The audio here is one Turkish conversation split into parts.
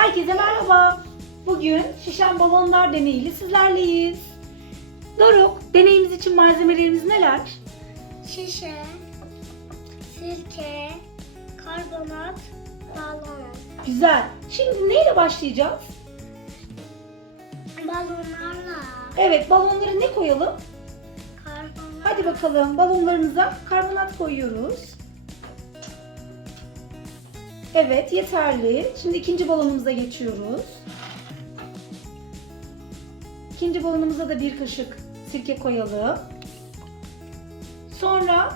Herkese merhaba. Bugün şişen balonlar deneyiyle sizlerleyiz. Doruk, deneyimiz için malzemelerimiz neler? Şişe, sirke, karbonat, balon. Güzel. Şimdi neyle başlayacağız? Balonlarla Evet, balonları ne koyalım? karbonat. Hadi bakalım, balonlarımıza karbonat koyuyoruz. Evet, yeterli. Şimdi ikinci balonumuza geçiyoruz. İkinci balonumuza da bir kaşık sirke koyalım. Sonra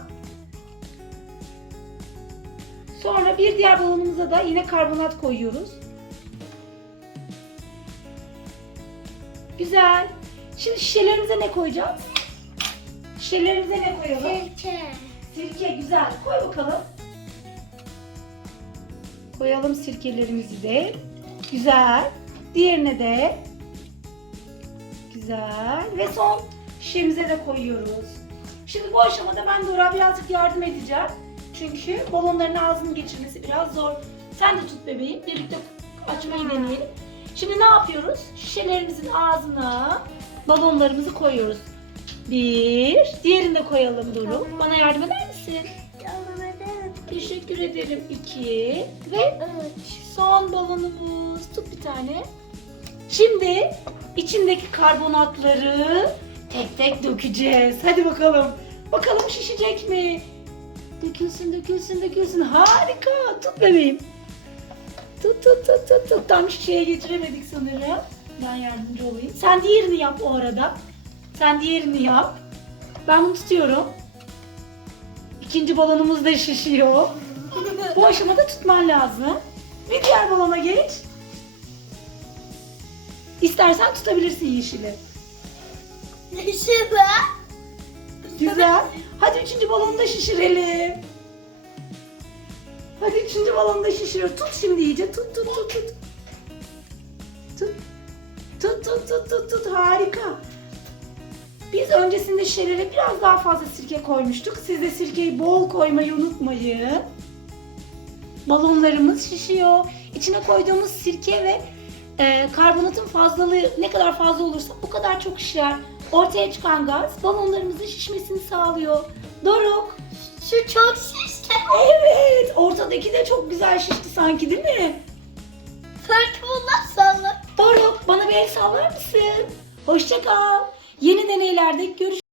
sonra bir diğer balonumuza da yine karbonat koyuyoruz. Güzel. Şimdi şişelerimize ne koyacağız? Şişelerimize ne koyalım? Sirke. Sirke güzel. Koy bakalım. Koyalım sirkelerimizi de. Güzel. Diğerine de. Güzel. Ve son şişemize de koyuyoruz. Şimdi bu aşamada ben Dora birazcık yardım edeceğim. Çünkü balonların ağzını geçirmesi biraz zor. Sen de tut bebeğim. Birlikte açmayı deneyelim. Şimdi ne yapıyoruz? Şişelerimizin ağzına balonlarımızı koyuyoruz. Bir, diğerini de koyalım Duru. Bana yardım eder misin? Yardım ederim. Teşekkür ederim. İki ve Üç. son balonumuz. Tut bir tane. Şimdi içindeki karbonatları tek tek dökeceğiz. Hadi bakalım. Bakalım şişecek mi? Dökülsün, dökülsün, dökülsün. Harika. Tut bebeğim. Tut, tut, tut, tut, tut. Tam şişeye getiremedik sanırım. Ben yardımcı olayım. Sen diğerini yap o arada. Sen diğerini yap. Ben bunu tutuyorum. İkinci balonumuz da şişiyor. Bu aşamada tutman lazım. Bir diğer balona geç. İstersen tutabilirsin yeşili. Şişe. Güzel. Hadi üçüncü balonu da şişirelim. Hadi üçüncü balonu da şişiriyor. Tut şimdi iyice. Tut tut tut tut. Tut. Tut tut tut tut tut. Harika. Biz öncesinde şişelere biraz daha fazla sirke koymuştuk. Siz de sirkeyi bol koymayı unutmayın. Balonlarımız şişiyor. İçine koyduğumuz sirke ve e, karbonatın fazlalığı ne kadar fazla olursa o kadar çok şişer. Ortaya çıkan gaz balonlarımızın şişmesini sağlıyor. Doruk. Şu çok şişti. Evet. Ortadaki de çok güzel şişti sanki değil mi? Farkı bulmazsan Doruk bana bir el sallar mısın? Hoşça kal. Yeni deneylerde görüşürüz.